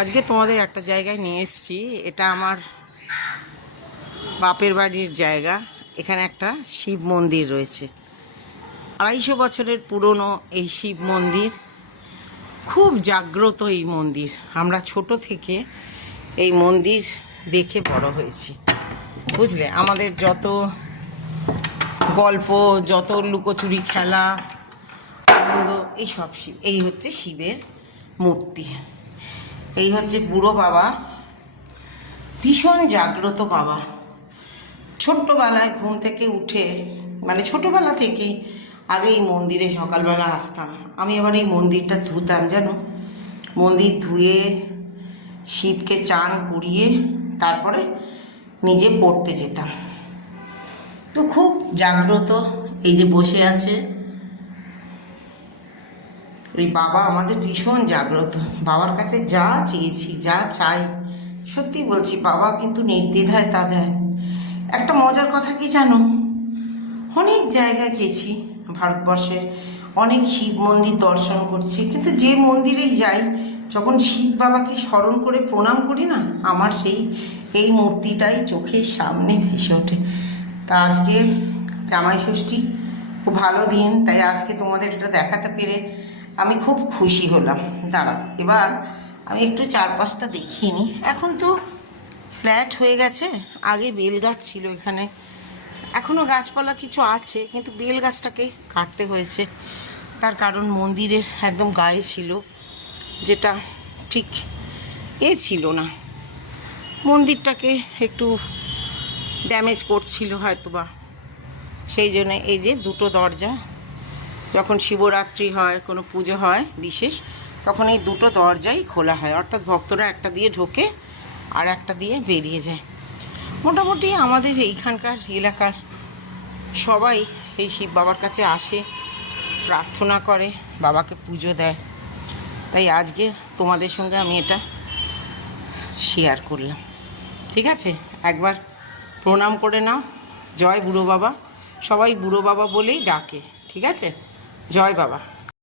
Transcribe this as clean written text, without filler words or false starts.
আজকে তোমাদের একটা জায়গায় নিয়ে এসেছি। এটা আমার বাপের বাড়ির জায়গা। এখানে একটা শিব মন্দির রয়েছে, 250 বছরের পুরনো এই শিব মন্দির। খুব জাগ্রত এই মন্দির। আমরা ছোট থেকে এই মন্দির দেখে বড় হয়েছি, বুঝলে। আমাদের যত গল্প, যত লুকোচুরি খেলা, আনন্দ, এই সব শিব। এই হচ্ছে শিবের মূর্তি। এই হচ্ছে বুড়ো বাবা, ভীষণ জাগ্রত বাবা। ছোট্টবেলায় ঘুম থেকে উঠে, মানে ছোটোবেলা থেকেই আগে এই মন্দিরে সকালবেলা আসতাম। আমি আবার এই মন্দিরটা ধুতাম, জানো। মন্দির ধুয়ে শিবকে চান করিয়ে তারপরে নিজে পড়তে যেতাম। তো খুব জাগ্রত। এই যে বসে আছে এই বাবা, আমাদের ভীষণ জাগ্রত। বাবার কাছে যা চেয়েছি, যা চাই, সত্যি বলছি, বাবা কিন্তু নির্দ্বিধায় তা দেয়। একটা মজার কথা কি জানো, অনেক জায়গায় গেছি ভারতবর্ষের, অনেক শিব মন্দির দর্শন করছি, কিন্তু যে মন্দিরেই যাই, যখন শিব বাবাকে স্মরণ করে প্রণাম করি না, আমার এই মূর্তিটাই চোখের সামনে ভেসে ওঠে। তা আজকে জামাই ষষ্ঠী, খুব ভালো দিন, তাই আজকে তোমাদের এটা দেখাতে পেরে আমি খুব খুশি হলাম। দাঁড়াও, এবার আমি একটু চারপাশটা দেখিয়ে নিই। এখন তো ফ্ল্যাট হয়ে গেছে, আগে বেল গাছ ছিল এখানে, এখনও গাছপালা কিছু আছে, কিন্তু বেল গাছটাকে কাটতে হয়েছে। তার কারণ মন্দিরের একদম গায়ে ছিল, যেটা ঠিক ছিল না, মন্দিরটাকে একটু ড্যামেজ করছিল হয়তোবা। সেই জন্য এই যে দুটো দরজা, যখন শিবরাত্রি হয়, কোনো পুজো হয় বিশেষ, তখন এই দুটো দরজাই খোলা হয়, অর্থাৎ ভক্তরা একটা দিয়ে ঢোকে আর একটা দিয়ে বেরিয়ে যায়। মোটামুটি আমাদের এইখানকার এলাকার সবাই এই শিব বাবার কাছে আসে, প্রার্থনা করে, বাবাকে পুজো দেয়। তাই আজকে তোমাদের সঙ্গে আমি এটা শেয়ার করলাম। ঠিক আছে, একবার প্রণাম করে নাও। জয় বুড়ো বাবা। সবাই বুড়ো বাবা বলেই ডাকে, ঠিক আছে। জয় বাবা।